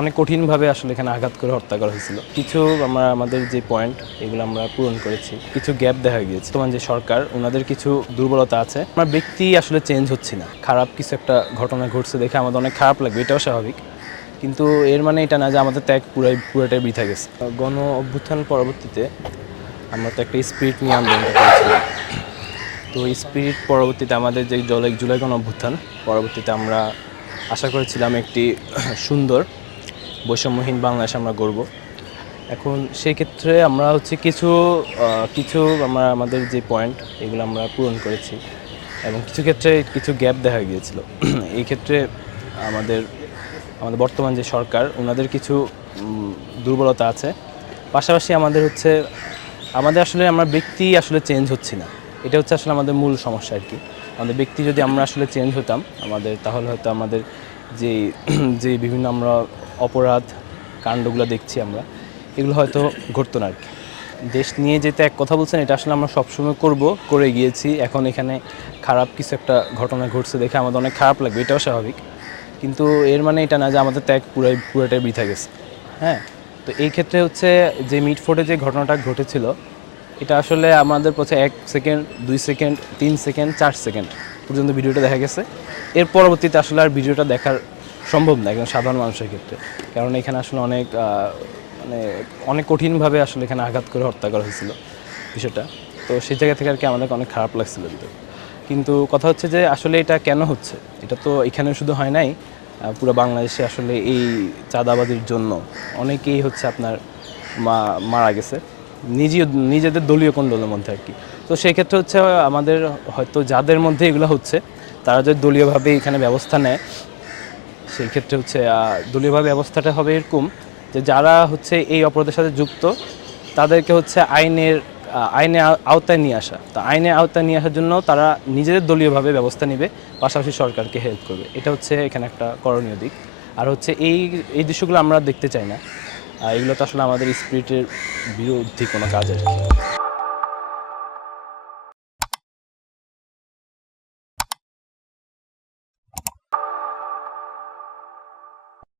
অনেক কঠিনভাবে আসলে এখানে আঘাত করে হত্যা করা হয়েছিল। কিছু আমাদের যে পয়েন্ট এগুলো আমরা পূরণ করেছি, কিছু গ্যাপ দেখা গিয়েছে। বর্তমান যে সরকার ওনাদের কিছু দুর্বলতা আছে। আমার ব্যক্তি আসলে চেঞ্জ হচ্ছে না। খারাপ কিছু একটা ঘটনা ঘটছে দেখে আমাদের অনেক খারাপ লাগবে, এটাও স্বাভাবিক। কিন্তু এর মানে এটা না যে আমাদের ত্যাগ পুরোটাই বৃথা গেছে। গণ অভ্যুত্থান পরবর্তীতে আমরা তো একটা স্পিরিট নিয়ে আন্দোলন করেছিলাম। তো স্পিরিট পরবর্তীতে আমাদের যে জুলাই গণ অভ্যুত্থান পরবর্তীতে আমরা আশা করেছিলাম একটি সুন্দর বৈষম্যহীন বাংলাদেশ আমরা গড়ব। এখন সেই ক্ষেত্রে আমরা হচ্ছে কিছু আমাদের যে পয়েন্ট এগুলো আমরা পূরণ করেছি এবং কিছু ক্ষেত্রে কিছু গ্যাপ দেখা গিয়েছিল। এই ক্ষেত্রে আমাদের বর্তমান যে সরকার ওনাদের কিছু দুর্বলতা আছে। পাশাপাশি আমাদের আসলে আমরা ব্যক্তি আসলে চেঞ্জ হচ্ছি না। এটা হচ্ছে আসলে আমাদের মূল সমস্যা আর কি। আমাদের ব্যক্তি যদি আমরা আসলে চেঞ্জ হতাম তাহলে হয়তো আমাদের যে যে বিভিন্ন আমরা অপরাধ কাণ্ডগুলো দেখছি আমরা, এগুলো হয়তো ঘটতো না আর কি। দেশ নিয়ে যেতে এক কথা বলছেন, এটা আসলে আমরা সবসময় করে গিয়েছি। এখন এখানে খারাপ কিছু একটা ঘটনা ঘটছে দেখে আমাদের অনেক খারাপ লাগবে, এটাও স্বাভাবিক। কিন্তু এর মানে এটা না যে আমাদের ত্যাগ পুরোটাই বৃথা গেছে। হ্যাঁ, তো এই ক্ষেত্রে যে মিটফোর্ডে যে ঘটনাটা ঘটেছিল, এটা আসলে আমাদের কাছে 1 সেকেন্ড, 2 সেকেন্ড, 3 সেকেন্ড, 4 সেকেন্ড পর্যন্ত ভিডিওটা দেখা গেছে। এর পরবর্তীতে আসলে আর ভিডিওটা দেখার সম্ভব না একজন সাধারণ মানুষের ক্ষেত্রে, কারণ এখানে আসলে অনেক কঠিনভাবে আসলে এখানে আঘাত করে হত্যা করা হয়েছিল বিষয়টা। তো সেই জায়গা থেকে আর কি আমাদেরকে অনেক খারাপ লাগছিল ভিতরে। কিন্তু কথা হচ্ছে যে আসলে এটা কেন হচ্ছে, এটা তো এখানে শুধু হয় নাই, পুরো বাংলাদেশে আসলে এই চাঁদাবাজির জন্য অনেকেই আপনার মারা গেছে নিজেদের দলীয় কোন্দলের মধ্যে আর কি। তো সেই ক্ষেত্রে আমাদের হয়তো যাদের মধ্যে এগুলো হচ্ছে, তারা যদি দলীয়ভাবে এখানে ব্যবস্থা নেয়, সেই ক্ষেত্রে দলীয়ভাবে ব্যবস্থাটা হবে এরকম যে যারা এই অপরাধের সাথে যুক্ত তাদেরকে আইনের আওতায় নিয়ে আসা। তো আইনের আওতায় নিয়ে আসার জন্য তারা নিজেদের দলীয়ভাবে ব্যবস্থা নেবে, পাশাপাশি সরকারকে হেল্প করবে। এটা এখানে একটা করণীয় দিক। আর এই দৃশ্যগুলো আমরা দেখতে চাই না। এগুলো তো আসলে আমাদের স্পিরিটের বিরোধী কোনো কাজ আর কি।